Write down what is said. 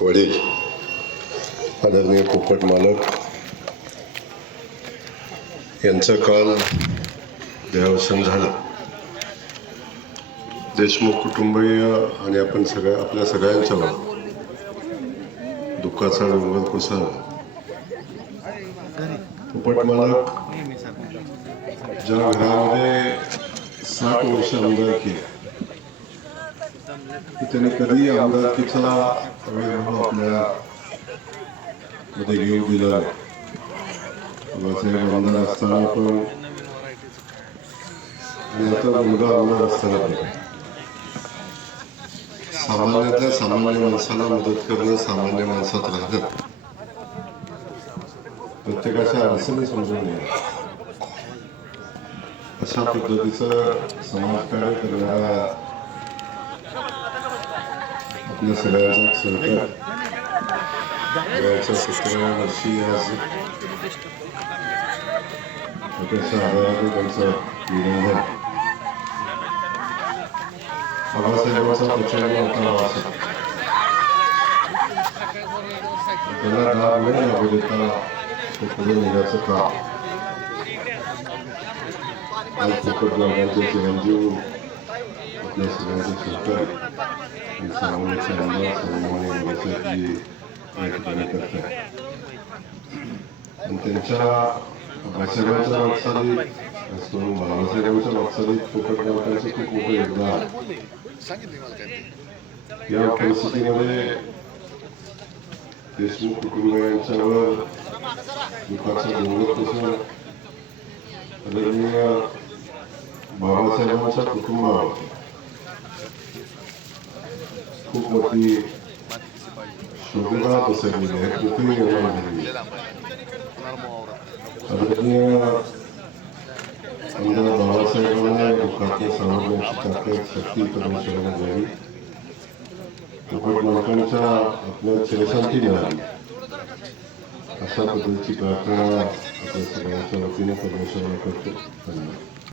वडील आदरणीय पोपट मालक यांचं काल देहावसान झालं. देशमुख कुटुंबीय आणि आपल्या सगळ्यांच्यावर दुःखाचा डोंगर कोसळला. पोपट मालक ज्या घरामध्ये 60 वर्ष आमदारकी त्यांनी कधी आमदारकीचा अनुभव आपल्या मध्ये घेऊ दिला नाही. बाबासाहेब आमदार असताना पण आणि आता मुलगा आमदार असताना पण सामान्यातल्या सामान्य माणसाला मदत करणं, सामान्य माणसात राहणं, प्रत्येकाच्या अडचणी समजून घ्या, अशा पद्धतीचं समाजकार्य करणाऱ्या आपल्या सगळ्यांचा सरकार 17व्या वर्षी आज छोट्याशा आजाराने त्यांचं निधन झालं. बाबासाहेबांचा प्रचंड मोठा वास त्यांना दाब न लागू देता ते पुढे नेण्याचं काम आज पोपट मालकांचे चिरंजीव आपल्या सगळ्यांचे सरकार आणि सामान्याचे आमदार सामान्य माणसाची या ठिकाणी करतात. आणि त्यांच्या बाबासाहेबांच्या वाटचालीत बाबासाहेबांच्या वाटचालीत पोपट मालकांचं खूप मोठं योगदान. या परिस्थितीमध्ये देशमुख कुटुंबियांच्यावर दुःखाचा डोंगर कोसळून आदरणीय बाबासाहेबांच्या कुटुंबावर खूप मोठी शोभेला पसरलेली आहे, पृथ्वी निर्माण झालेली आहे. आदरणीय आमदार बाबासाहेबांना दुःखातून सावरण्याची ताकद शक्ती परमेश्वराने द्यावी. पोपट मालकांच्या आपल्या चिरशांती मिळावी अशा पद्धतीची प्रार्थना आपल्या सगळ्यांच्या वतीने परमेश्वराला करतो. धन्यवाद.